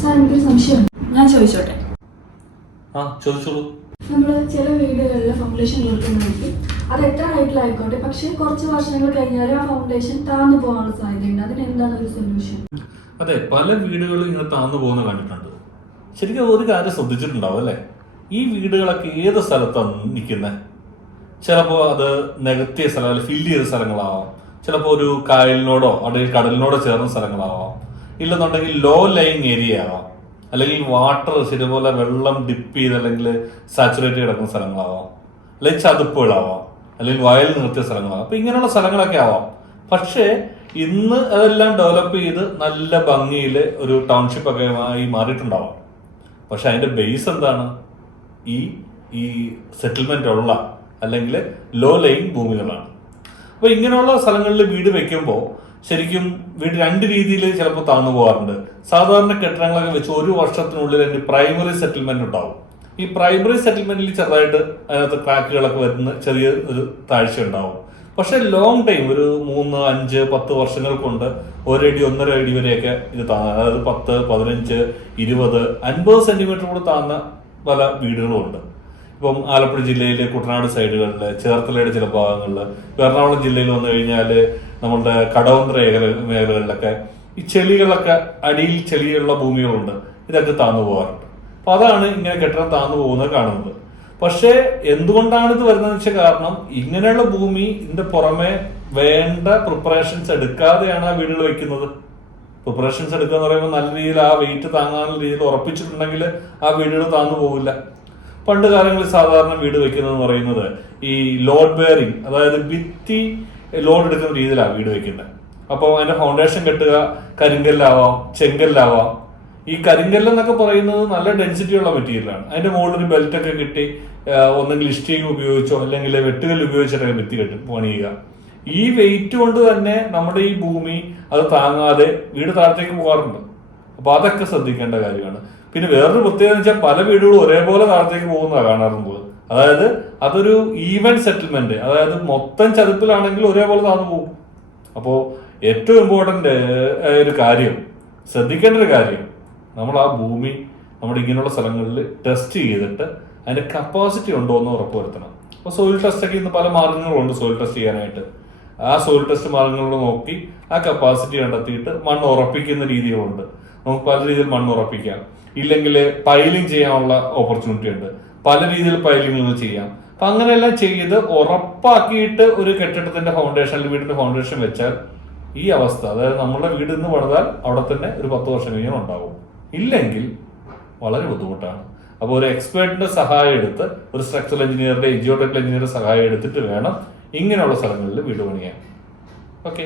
Sir എനിക്കൊരു സംശയം. ഞാൻ ചോദിച്ചോട്ടെ? ചോദിച്ചോളൂ. നമ്മൾ ചില വീടുകളിൽ ഫൗണ്ടേഷൻ കൊടുക്കുന്നുണ്ടെങ്കിൽ അത് എത്ര ഹൈറ്റിലായിക്കോട്ടെ, പക്ഷെ കുറച്ച് വർഷങ്ങൾ കഴിഞ്ഞാൽ ആ ഫൗണ്ടേഷൻ താന്നു പോകാനുള്ള സാധ്യതയുണ്ട്. അതിന് എന്താണ് ഒരു സൊല്യൂഷൻ? അതെ, പല വീടുകളും ഇങ്ങനെ താന്നു പോകുന്ന കണ്ടിട്ടുണ്ട്. ശരിക്കും ഒരു കാര്യം ശ്രദ്ധിച്ചിട്ടുണ്ടാവും അല്ലേ? ഈ വീടുകളൊക്കെ ഏത് സ്ഥലത്താണ് നിൽക്കുന്നത്? ചിലപ്പോൾ അത് നികത്തിയ സ്ഥലം, ഫില്ല് ചെയ്ത സ്ഥലങ്ങളാവാം. ചിലപ്പോൾ ഒരു കായലിനോടോ അല്ലെങ്കിൽ കടലിനോടോ ചേർന്ന സ്ഥലങ്ങളാവാം. ഇല്ലെന്നുണ്ടെങ്കിൽ ലോ ലൈങ് ഏരിയ ആവാം. അല്ലെങ്കിൽ വാട്ടർ ശരിപോലെ വെള്ളം ഡിപ്പ് ചെയ്ത് അല്ലെങ്കിൽ സാച്ചുറേറ്റ് കിടക്കുന്ന സ്ഥലങ്ങളാവാം. അല്ലെങ്കിൽ ചതുപ്പുകളാവാം. അല്ലെങ്കിൽ വയൽ നിർത്തിയ സ്ഥലങ്ങളാവാം. അപ്പൊ ഇങ്ങനെയുള്ള സ്ഥലങ്ങളൊക്കെ ആവാം. പക്ഷേ ഇന്ന് അതെല്ലാം ഡെവലപ്പ് ചെയ്ത് നല്ല ഭംഗിയിൽ ഒരു ടൗൺഷിപ്പ് ഒക്കെ ആയി മാറിയിട്ടുണ്ടാവാം. പക്ഷെ അതിന്റെ ബേസ് എന്താണ്? ഈ സെറ്റിൽമെന്റ് ഉള്ള അല്ലെങ്കിൽ ലോ ലൈങ് ഭൂമികളാണ്. അപ്പൊ ഇങ്ങനെയുള്ള സ്ഥലങ്ങളിൽ വീട് വെക്കുമ്പോൾ ശരിക്കും വീട് രണ്ട് രീതിയിൽ ചിലപ്പോൾ താഴ്ന്നു പോകാറുണ്ട്. സാധാരണ കെട്ടിടങ്ങളൊക്കെ വെച്ച് ഒരു വർഷത്തിനുള്ളിൽ അതിന് പ്രൈമറി സെറ്റിൽമെന്റ് ഉണ്ടാവും. ഈ പ്രൈമറി സെറ്റിൽമെന്റിൽ ചെറുതായിട്ട് അതിനകത്ത് ക്രാക്കുകളൊക്കെ വരുന്ന ചെറിയ ഒരു താഴ്ച ഉണ്ടാവും. പക്ഷെ ലോങ് ടൈം ഒരു 3, 5, 10 വർഷങ്ങൾ കൊണ്ട് 1 അടി 1.5 അടി വരെയൊക്കെ ഇത് താങ്ങാൻ, അതായത് 10, 15, 20, 50 സെന്റിമീറ്റർ കൂടെ താഴ്ന്ന പല വീടുകളും ഉണ്ട്. ഇപ്പം ആലപ്പുഴ ജില്ലയിലെ കുട്ടനാട് സൈഡുകളിൽ, ചേർത്തലയുടെ ചില ഭാഗങ്ങളിൽ, എറണാകുളം ജില്ലയിൽ വന്നു കഴിഞ്ഞാൽ നമ്മളുടെ കടവന്ത്ര മേഖലകളിലൊക്കെ ഈ ചെളികളൊക്കെ, അടിയിൽ ചെളിയുള്ള ഭൂമികളുണ്ട്. ഇതൊക്കെ താന്നു പോകാറുണ്ട്. അപ്പൊ അതാണ് ഇങ്ങനെ കെട്ടിടം താന്നു പോകുന്നത് കാണുന്നത്. പക്ഷേ എന്തുകൊണ്ടാണ് ഇത് വരുന്നതെന്ന് വെച്ചാൽ കാരണം ഇങ്ങനെയുള്ള ഭൂമി ഇതിന്റെ പുറമെ വേണ്ട പ്രിപ്പറേഷൻസ് എടുക്കാതെയാണ് ആ വീടുകൾ വെക്കുന്നത്. പ്രിപ്പറേഷൻസ് എടുക്കുക എന്ന് പറയുമ്പോൾ നല്ല രീതിയിൽ ആ വെയിറ്റ് താങ്ങാനുള്ള രീതിയിൽ ഉറപ്പിച്ചിട്ടുണ്ടെങ്കിൽ ആ വീടുകൾ താന്നു പോകില്ല. പണ്ട് കാലങ്ങളിൽ സാധാരണ വീട് വെക്കുന്നതെന്ന് പറയുന്നത് ഈ ലോഡ് ബെയറിങ്, അതായത് ഭിത്തി ലോഡ് എടുക്കുന്ന രീതിയിലാണ് വീട് വെക്കുന്നത്. അപ്പോൾ അതിന്റെ ഫൗണ്ടേഷൻ കെട്ടുക കരിങ്കല്ലാവാം, ചെങ്കല്ലാവാം. ഈ കരിങ്കല്ലെന്നൊക്കെ പറയുന്നത് നല്ല ഡെൻസിറ്റി ഉള്ള മെറ്റീരിയലാണ്. അതിന്റെ മുകളിൽ ഒരു ബെൽറ്റ് ഒക്കെ കിട്ടി ഒന്നെങ്കിൽ ഇഷ്ടിക ഉപയോഗിച്ചോ അല്ലെങ്കിൽ വെട്ടുകല്ല് ഉപയോഗിച്ചിട്ടൊക്കെ ഭിത്തി പണിയുക. ഈ വെയിറ്റ് കൊണ്ട് തന്നെ നമ്മുടെ ഈ ഭൂമി അത് താങ്ങാതെ വീട് താഴത്തേക്ക് പോകാറുണ്ട്. അപ്പൊ അതൊക്കെ ശ്രദ്ധിക്കേണ്ട കാര്യമാണ്. പിന്നെ വേറൊരു പ്രത്യേകത വെച്ചാൽ പല വീടുകളും ഒരേപോലെ താഴത്തേക്ക് പോകുന്നതാണ് കാണാറുണ്ട്. അതായത് അതൊരു ഈവൻ സെറ്റിൽമെന്റ്, അതായത് മൊത്തം ചതുപ്പിലാണെങ്കിൽ ഒരേപോലെ താന്നു പോകും. അപ്പോൾ ഏറ്റവും ഇമ്പോർട്ടന്റ് ഒരു കാര്യം, ശ്രദ്ധിക്കേണ്ട ഒരു കാര്യം, നമ്മൾ ആ ഭൂമി നമ്മുടെ ഇങ്ങനെയുള്ള സ്ഥലങ്ങളിൽ ടെസ്റ്റ് ചെയ്തിട്ട് അതിന്റെ കപ്പാസിറ്റി ഉണ്ടോ എന്ന് ഉറപ്പുവരുത്തണം. അപ്പോൾ സോയിൽ ടെസ്റ്റ് ഒക്കെ ഇന്ന് പല മാർഗങ്ങളുണ്ട് സോയിൽ ടെസ്റ്റ് ചെയ്യാനായിട്ട്. ആ സോയിൽ ടെസ്റ്റ് മാർഗങ്ങൾ നോക്കി ആ കപ്പാസിറ്റി കണ്ടെത്തിയിട്ട് മണ്ണ് ഉറപ്പിക്കുന്ന രീതികളുണ്ട്. നമുക്ക് പല രീതിയിൽ മണ്ണ് ഉറപ്പിക്കാം. ഇല്ലെങ്കിൽ പൈലിംഗ് ചെയ്യാനുള്ള ഓപ്പർച്യൂണിറ്റി ഉണ്ട്. പല രീതിയിൽ പൈലിംഗ് ചെയ്യാം. അപ്പൊ അങ്ങനെയെല്ലാം ചെയ്ത് ഉറപ്പാക്കിയിട്ട് ഒരു കെട്ടിടത്തിന്റെ ഫൗണ്ടേഷൻ, വീടിന്റെ ഫൗണ്ടേഷൻ വെച്ചാൽ ഈ അവസ്ഥ, അതായത് നമ്മുടെ വീട് നിന്ന് പണിതാൽ അവിടെ തന്നെ ഒരു 10 വർഷം കഴിഞ്ഞാൽ ഉണ്ടാവും. ഇല്ലെങ്കിൽ വളരെ ബുദ്ധിമുട്ടാണ്. അപ്പോൾ ഒരു എക്സ്പേർട്ടിന്റെ സഹായം എടുത്ത്, ഒരു സ്ട്രക്ചറൽ എഞ്ചിനീയറുടെ, ജിയോടെക്നിക്കൽ എഞ്ചിനീയറുടെ സഹായം എടുത്തിട്ട് വേണം ഇങ്ങനെയുള്ള സ്ഥലങ്ങളിൽ വീട് പണിയാൻ. ഓക്കെ.